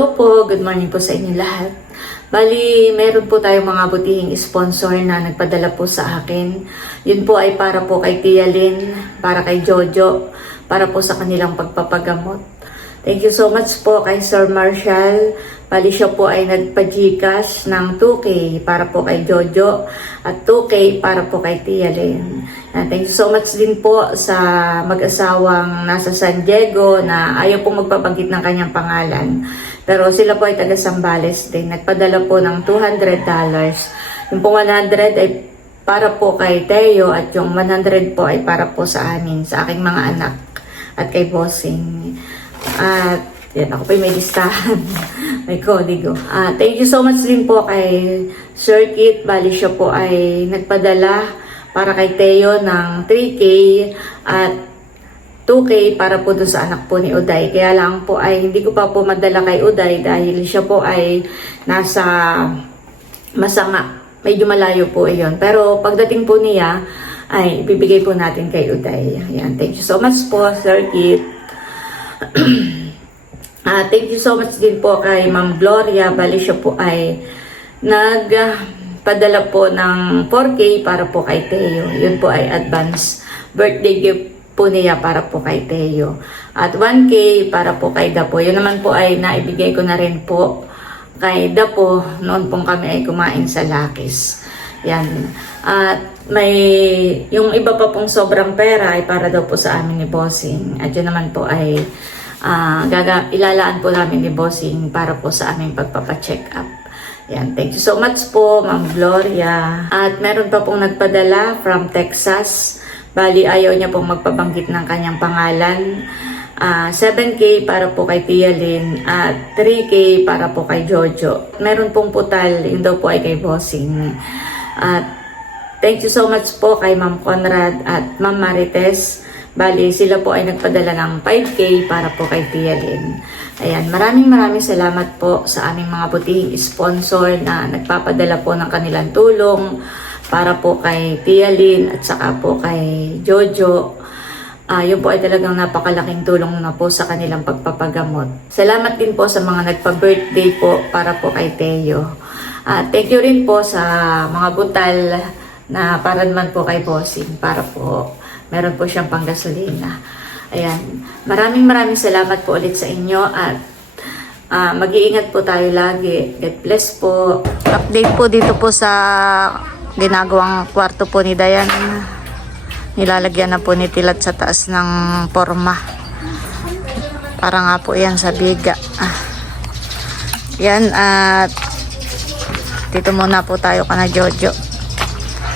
Hello po, good morning po sa inyo lahat. Bali, meron po tayong mga butihing sponsor na nagpadala po sa akin. Yun po ay para po kay Tia Lynn, para kay Jojo, para po sa kanilang pagpapagamot. Thank you so much po kay Sir Marshall. Bali siya po ay nagpa-Gcash ng 2K para po kay Jojo at 2K para po kay Tia Lynn. And thank you so much din po sa mag-asawang nasa San Diego na ayaw pong magpabanggit ng kanyang pangalan. Pero sila po ay taga Sambales din. Nagpadala po ng $200. Yung po 100 ay para po kay Teo at yung 100 po ay para po sa amin, sa aking mga anak at kay Bossing. At yan, ako pa may listahan. may kodigo. Ah, thank you so much din po kay Sir Kit. Bali siya po ay nagpadala para kay Teo ng 3K at 2K para po doon sa anak po ni Uday. Kaya lang po ay hindi ko pa po madala kay Uday dahil siya po ay nasa masanga. Medyo malayo po iyon. Pero pagdating po niya, ay bibigay po natin kay Uday. Ayan. Thank you so much po, Sir Kit. Ah, thank you so much din po kay Ma'am Gloria. Bali siya po ay nagpadala po ng 4K para po kay Teo. Yun po ay advance birthday gift po niya para po kay Teo. At 1K para po kay Dapo. Yun naman po ay naibigay ko na rin po kay Dapo noon pong kami ay kumain sa Lakis. Yan. At may yung iba pa pong sobrang pera ay para daw po sa amin ni Bossing. At yun naman po ay ah, gaga, ilalaan po namin ni Bossing para po sa aming pagpapacheck up. Yan. Thank you so much po, Ma'am Gloria. At meron pa pong nagpadala from Texas. Bali, ayaw niya pong magpabanggit ng kanyang pangalan. Ah, 7K para po kay Tia Lynn at 3K para po kay Jojo. Meron pong putal, yun daw po ay kay Bossing. At thank you so much po kay Ma'am Conrad at Ma'am Marites. Bali, sila po ay nagpadala ng 5K para po kay Tia Lynn. Ayan, maraming maraming salamat po sa aming mga butihing sponsor na nagpapadala po ng kanilang tulong para po kay Tia Lynn at saka po kay Jojo. Ah, yun po ay talagang napakalaking tulong na po sa kanilang pagpapagamot. Salamat din po sa mga nagpa-birthday po para po kay Teo. Ah, thank you rin po sa mga butal na para naman po kay Bossing para po meron po siyang panggasolina. Ayan. Maraming maraming salamat po ulit sa inyo at ah, mag-iingat po tayo lagi. God bless po. Update po dito po sa ginagawang kwarto po ni Dayan. Nilalagyan na po ni Tilat sa taas ng forma. Para nga po yan sa biga. Ah. Yan at dito muna po tayo kana Jojo.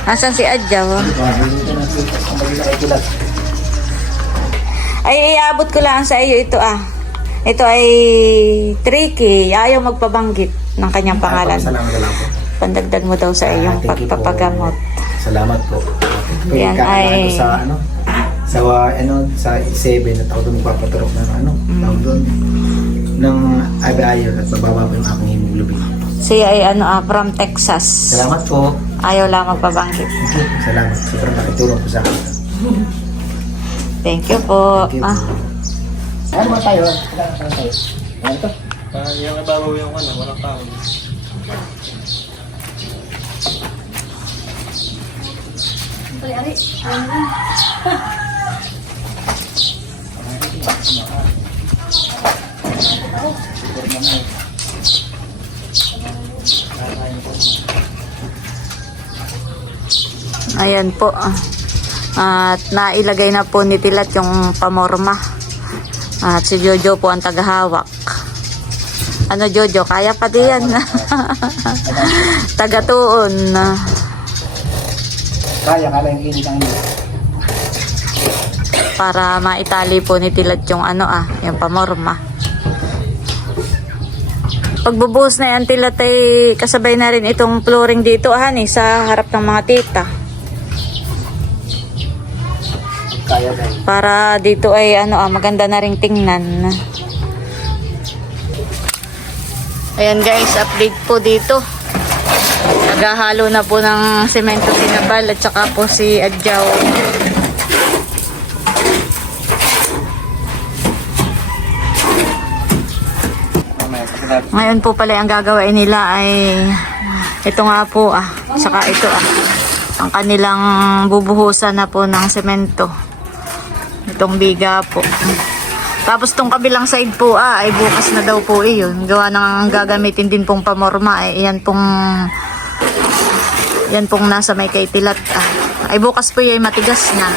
Nasaan si Adjaw? Ay, iabot ko lang sa iyo ito ah. Ito ay tricky. Ayaw magpabanggit ng kanyang pangalan. Salamat na. Pandagdag mo daw sa iyong Ah, you po. pagpapagamot. Salamat po. Yan ay- ano, sa ano sa ano sa 7 at ako doon magpapaturok ng ano Mm. tawag doon ng ayon at bababa po yung aking hemoglobin. Siya ay ano ah, from Texas. Salamat po. Ayaw lang magpabanggit. Thank you. Salamat. Sobrang nakitulong po sa akin. Thank you po. Thank you. Ah, Ano ba tayo? Ano ba tayo? Ano to? Ah, yung ibabaw yung ano, walang tao. Ayan po. At nailagay na po ni Tilat yung pamorma. At si Jojo po ang tagahawak. Ano Jojo, kaya pa di yan. Tagatuon. Kaya kala yung init ang init. Para maitali po ni Tilat yung ano ah, yung pamorma. Pagbubuhos na yan Tilat ay kasabay na rin itong flooring dito ah, ni, sa harap ng mga tita. Kaya. Para dito ay ano ah, maganda na ring tingnan. Ayan guys, update po dito. Naghahalo na po ng semento sinabal at saka po si Adjaw. Ngayon po pala ang gagawin nila ay ito nga po ah, saka ito ah. Ang kanilang bubuhusan na po ng semento. Itong biga po. Tapos tong kabilang side po ah, ay bukas na daw po iyon. Gawa ng gagamitin din pong pamorma ay yan pong yan pong nasa may kay ah. Ay bukas po ay matigas na.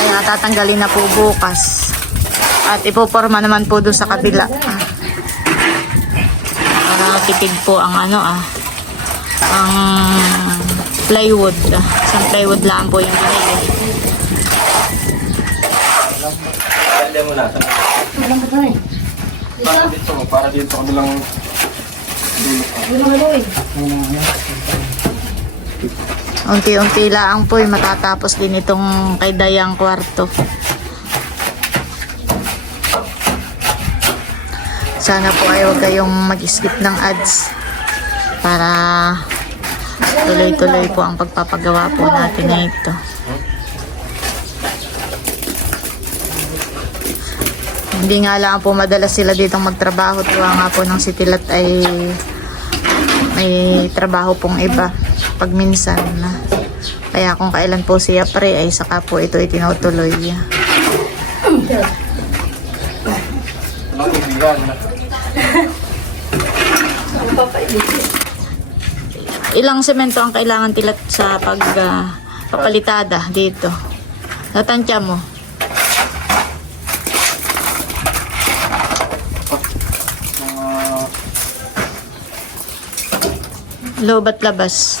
Kaya tatanggalin na po bukas. At ipoporma naman po doon sa kabila. Ah. Para tipid po ang ano ah. Ang plywood. ah. Isang plywood lang po yung binili. kaya mo na. Para dito, para dito kami lang Unti-unti lang po yung matatapos din itong kay Dayang kwarto. Sana po ay huwag kayong mag-skip ng ads para tuloy-tuloy po ang pagpapagawa po natin na ito. Hindi nga lang po madalas sila ditong magtrabaho. Tuwa nga po ng Citilat ay may trabaho pong iba pag minsan na. Kaya kung kailan po siya pre ay saka po ito itinutuloy. Ilang semento ang kailangan tilat sa pag ah, papalitada dito? Natantya mo? Loob at labas.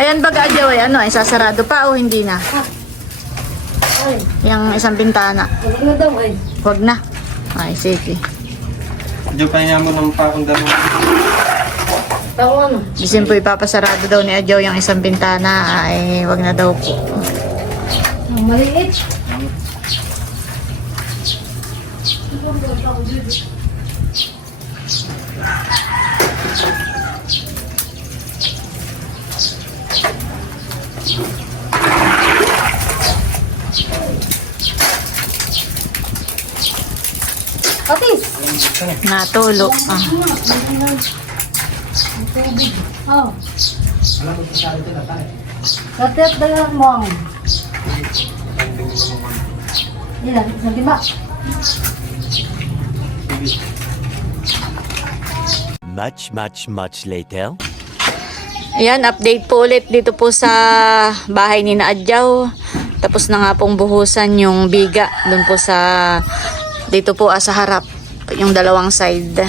Ayan baga adyaw ay ano ay sasarado pa o hindi na? Yung isang bintana. Huwag na daw ay. Huwag na. Ay, sige. Diyo pa niya mo ng pakong dalawa. Tao ano? Bisin po ipapasarado daw ni Adjaw yung isang bintana ay wag na daw po. Ang maliit. Natulo. Ah. Oh. Katet dalang mo ang. Ilan? Isang lima? Much, much, much later. Ayan, update po ulit dito po sa bahay ni Naadyaw. Tapos na nga pong buhusan yung biga doon po sa dito po ah, sa harap yung dalawang side.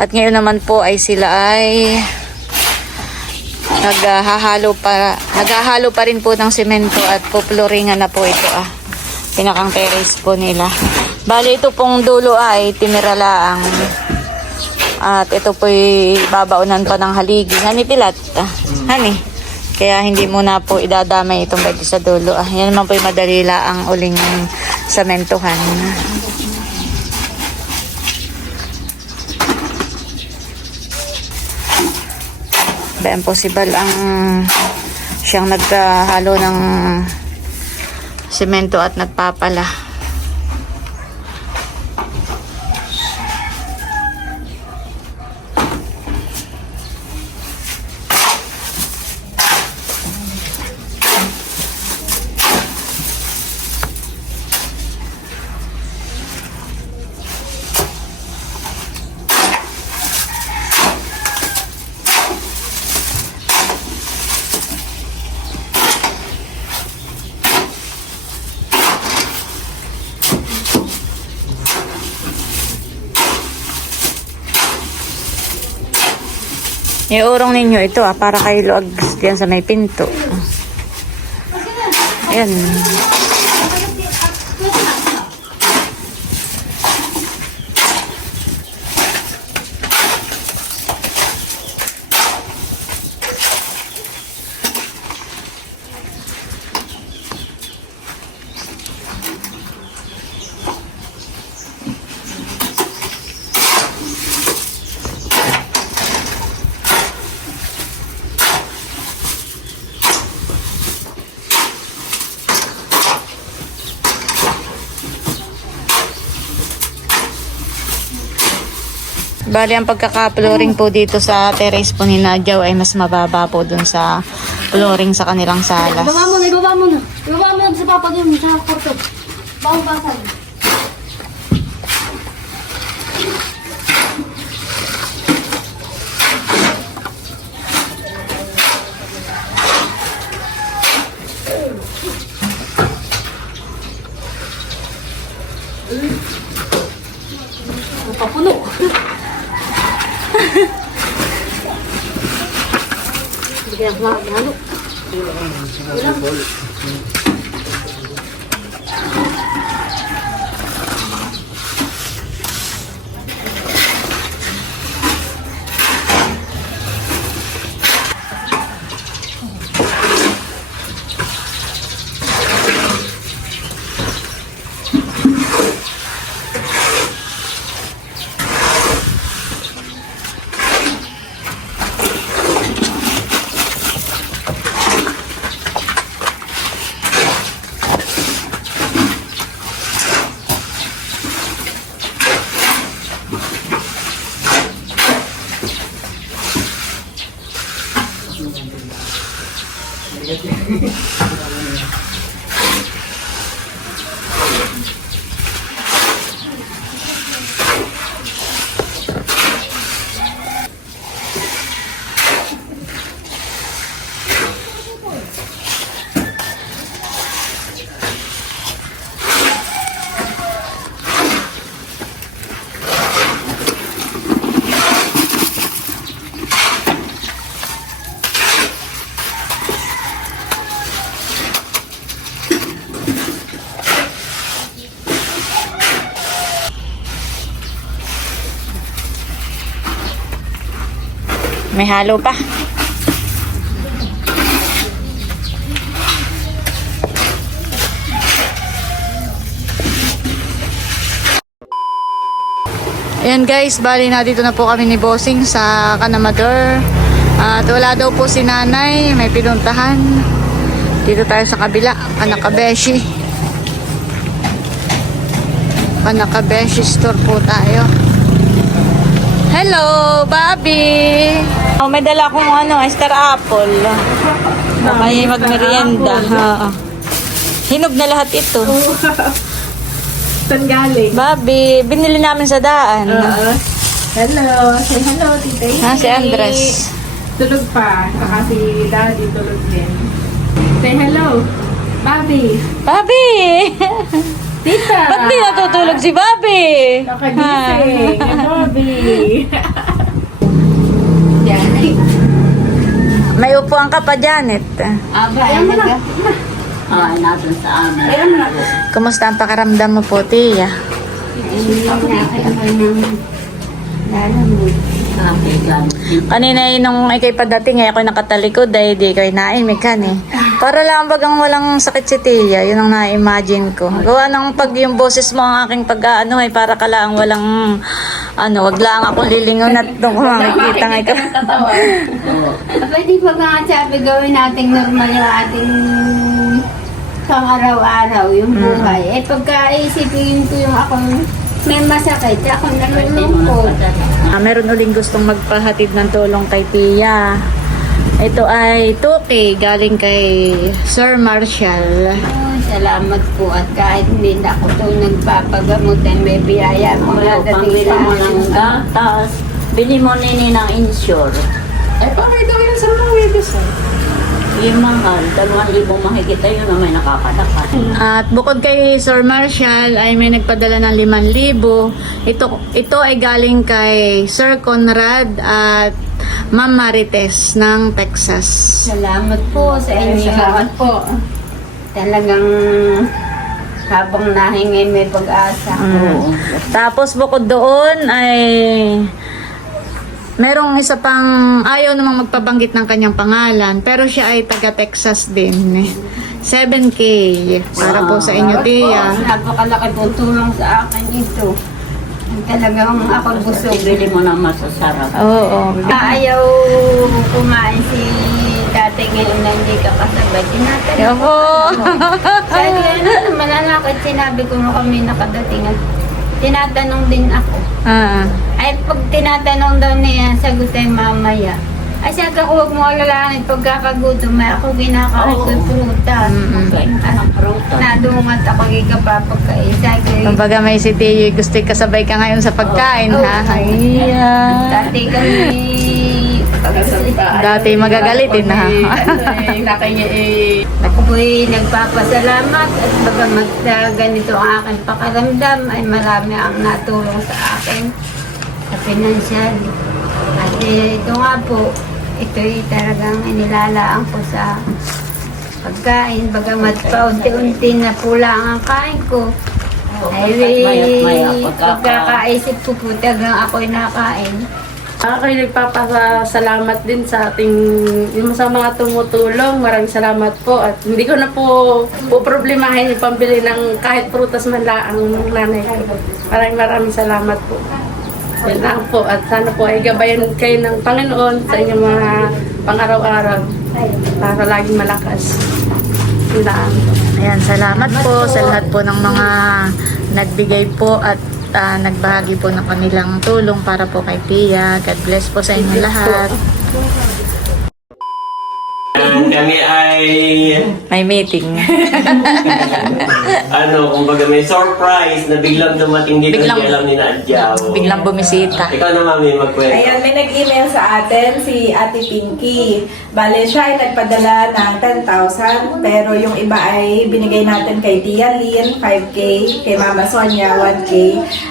At ngayon naman po ay sila ay naghahalo pa naghahalo pa rin po ng semento at pupluringan na po ito ah. Pinakang terrace po nila. Bali ito pong dulo ay tiniralaang at ito po'y babaunan pa ng haligi. Hani tilat. Ah, hani. Kaya hindi mo na po idadamay itong bagi sa dulo. Ah, yan naman po'y madali ang uling sementohan. Ba, impossible ang siyang nagkahalo ng semento at nagpapala. Iurong ninyo ito ah, para kay luag diyan sa may pinto. Ayan. Bali, ang pagkaka-flooring po dito sa terrace po ni Nadjaw ay mas mababa po dun sa flooring sa kanilang salas. Ibaba mo na, ibaba mo na. Ibaba mo na sa papa dun, sa kwarto. Bawang basag. Maybe May halo pa. Ayan guys, bali na dito na po kami ni Bossing sa Kanamador. At wala daw po si nanay, may pinuntahan. Dito tayo sa kabila, Kanakabeshi. Kanakabeshi store po tayo. Hello, Bobby! Oh, may dala akong ano, star apple. Baka yung magmerienda. Oo. Hinog na lahat ito. Saan galing? Bobby, binili namin sa daan. Hello. Say hello, tita Amy. Ah, si Andres. Tulog pa. Saka si daddy tulog din. Say hello. Bobby. Bobby! Tita. Ba't di natutulog si Bobby? Nakagising. Bobby. May upuan ka pa, Janet. Aba, ay naga. Ay, natin sa amin. Ayan na. Kumusta ang pakaramdam mo po, Tia? Hindi na kaya ng lalamig. Okay, gamit. Kanina yun nung ikay padating, eh, ako nakatalikod dahil di kayo naimik kan eh. Para lang bagang walang sakit si Tia, yun ang na-imagine ko. Gawa ng pag yung boses mo ang aking pag-ano ay para ka lang walang ano, wag lang ako lilingon at doon ko makikita ng ikaw. Pwede pa nga sabi gawin nating normal yung ating pang araw-araw, yung buhay. Eh pagka isipin ko yung akong may masakit, ako nalulungkot. Ah, meron uling gustong magpahatid ng tulong kay Tia. Ito ay 2K galing kay Sir Marshall. Oh, salamat po at kahit hindi na ako ito nagpapagamot ay may biyaya mo na dating sa mo ng gatas, bili mo nini ng insure. Ay, bakit daw yun sa mga webis eh? Mahal, dalawang libong mahigit yun na may nakakalakas. At bukod kay Sir Marshall ay may nagpadala ng 5,000. Ito, ito ay galing kay Sir Conrad at Ma'am Marites ng Texas. Salamat po sa inyo. Salamat po. Talagang habang nahingay may pag-asa. Mm. Tapos bukod doon ay merong isa pang ayaw namang magpabanggit ng kanyang pangalan pero siya ay taga Texas din. 7K para po sa inyo, Tia. Napakalaki po tulong sa akin ito. Talagang ako busog. Bili mo ng masasarap. Oo. Ayaw kumain si dati ngayon na hindi ka kasabay. Tinatanong Ako. Sabi ano naman lalakad, sinabi ko kami nakadating. at Tinatanong din ako. Ah. Ay, pag tinatanong daw niya, sagot ay mamaya. Ay, siya ka huwag mo alalahanin pagkakagutom. May ako kinakain ko yung prutas. Ng prutas. Nadungat ako kikapapagkain. Sabi, Kumbaga may si Tia gusto kasabay ka ngayon sa pagkain, ha? Ayan. dati kami... Dati magagalitin, ha? Ako po'y nagpapasalamat at bagamat sa ganito ang aking pakaramdam ay marami ang natulong sa akin sa pinansyal. At eh, ito nga po, ito'y talagang inilalaan ko sa pagkain. Bagamat pa unti-unti na pula ang kain ko. Ay, pagkaka- pagkakaisip ko po talagang ako'y nakain. Ako ay nagpapasalamat din sa ating yung sa mga tumutulong. Maraming salamat po at hindi ko na po poproblemahin yung pambili ng kahit prutas man lang ng nanay ko. Maraming maraming salamat po. Yan lang po at sana po ay gabayan kayo ng Panginoon sa inyong mga pang-araw-araw para laging malakas. Yan lang. Ayan, salamat po sa lahat po ng mga nagbigay po at ah, nagbahagi po ng kanilang tulong para po kay Tia. God bless po sa inyo lahat. And kami ay, May meeting. ano, kumbaga may surprise na biglang dumating dito Biglang- hindi alam ni Nadjaw. Biglang bumisita. Ikaw na mami, magkwento. Ayan, may nag-email sa atin si Ate Pinky. Bale, siya ay nagpadala ng 10,000 pero yung iba ay binigay natin kay Tia Lynn, 5K, kay Mama Sonia, 1K.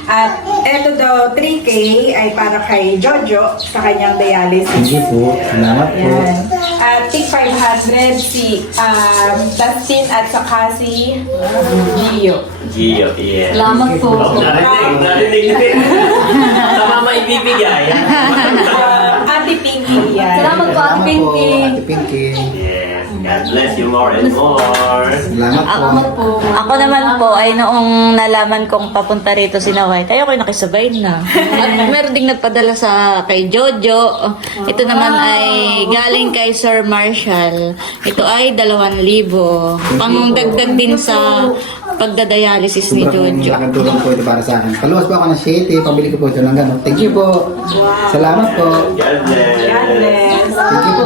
At eto daw, 3K ay para kay Jojo sa kanyang dialysis. Thank you po. Salamat po. Ayan. At tig 500 si um, Dustin at saka si Gio. Gio, yeah. Salamat po. Oh, narinig, narinig din. Sa mama ibibigay. Um, Ate Pinky yan. Salamat po, Ate Pinky. Ate Pinky. God bless you more and more. Salamat po. Salamat po. Ako naman po ay noong nalaman kong papunta rito si Naway, tayo ko nakisabay na. At meron ding nagpadala sa kay Jojo. Ito naman ay galing kay Sir Marshall. Ito ay 2,000. Pangdagdag din sa pagdadialysis ni Sobrang Jojo. laking tulong po ito para sa akin. Paluwas po ako ng shete, pabili ko po ito ng gano'n. Thank you po. Salamat po. God bless. God bless. Thank you po.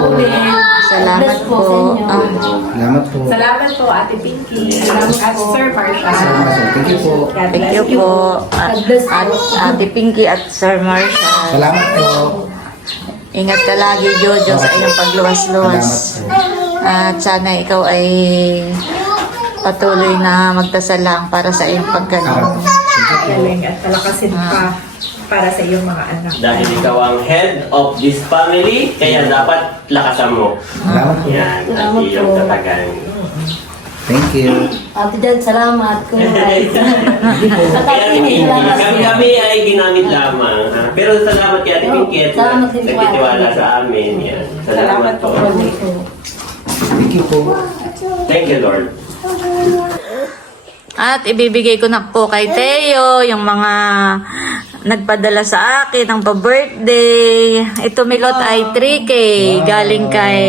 Salamat po. Ah, Salamat po. Salamat po, Ate Pinky. Salamat at Sir Marshall. Salamat po. Thank you po. God thank bless you po. At, at Ate Pinky at Sir Marshall. Salamat po. Ingat ka lagi, Jojo, sa iyong pagluwas-luwas. At sana ikaw ay patuloy na magdasal lang para sa iyong paggaling. Galing at palakasin pa para sa iyong mga anak. Dahil ikaw ang head of this family, kaya dapat lakasan mo. Salamat po. Yan, at iyong tatagan. Thank you. Ate Dad, salamat. Kuya. Kaya hindi, kami, kami ay ginamit lamang. ha? Pero salamat kay Ate Pinky at Salamat din po, nagtitiwala sa amin. Yan. Salamat po. Thank you po. Thank you, Lord. At ibibigay ko na po kay Teo yung mga nagpadala sa akin ng pa-birthday. Ito milot ay 3K galing kay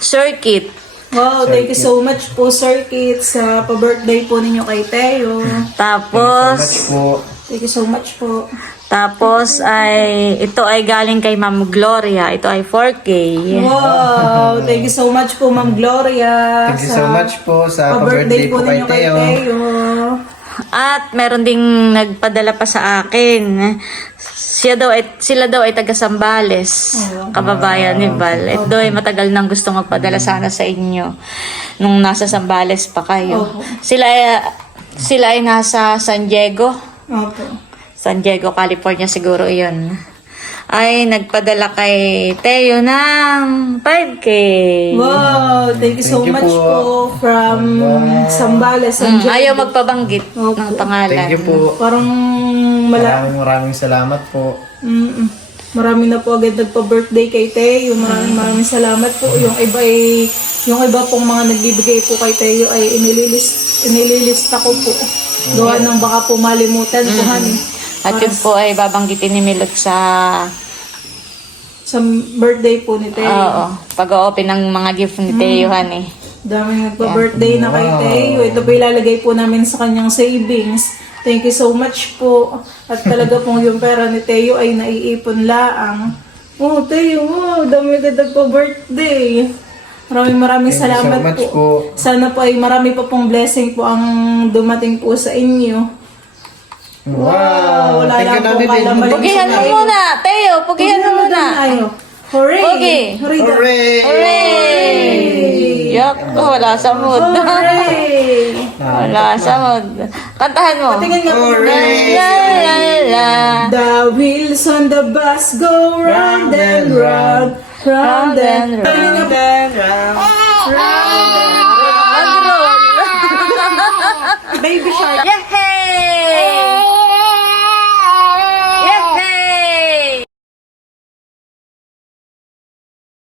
Circuit. Wow, thank you so much po, Sir Kit, sa pa-birthday po ninyo kay Teo. Tapos, po. Thank you so much po. tapos ay ito ay galing kay Ma'am Gloria. Ito ay 4K. Wow, thank you so much po, Ma'am Gloria. Thank you so much po sa pa-birthday pa-birthday po kay ninyo kay Teo. At meron ding nagpadala pa sa akin. Siya daw ay, sila daw ay taga Sambales, kababayan ni Val. Ito daw ay matagal nang gusto magpadala sana sa inyo nung nasa Sambales pa kayo. Sila ay, sila ay nasa San Diego. Opo. San Diego, California siguro iyon. Ay nagpadala kay Teo ng 5K. Wow, thank you so Thank you much po. po, from Sambales. Mm, San ayaw magpabanggit ng pangalan. Thank you po. Parang mala Maraming maraming salamat po. Mm-mm. Marami na po agad nagpa-birthday kay Teo. Maraming maraming salamat po. Yung iba ay, yung iba pong mga nagbibigay po kay Teo ay inililist, inililista ko po. Gawa ng baka po malimutan po, honey. At yun po ay babanggitin ni Milot sa Sa birthday po ni Teo. oo, pag-open ng mga gift ni Teo, honey. Daming nagpa-birthday na kay Teo. Ito po ilalagay po namin sa kanyang savings. Thank you so much po. At talaga pong yung pera ni Teo ay naiipon laang. Oh, Teo, wow, dami ka nagpa-birthday. Maraming maraming Thank you so salamat much po. po. Sana po ay marami pa pong blessing po ang dumating po sa inyo. Wow! wala you lang po Daddy Tin. kalaman. Pugihan mo muna, Teo, pugihan mo muna. Hooray! Pogi. Hooray! Hooray! Hooray! Yak, wala sa mood. Hooray! wala sa mood. Kantahan mo. Tingnan nga po. La la la la. The wheels on the bus go round and round, round and round. Mag-roll. Baby siya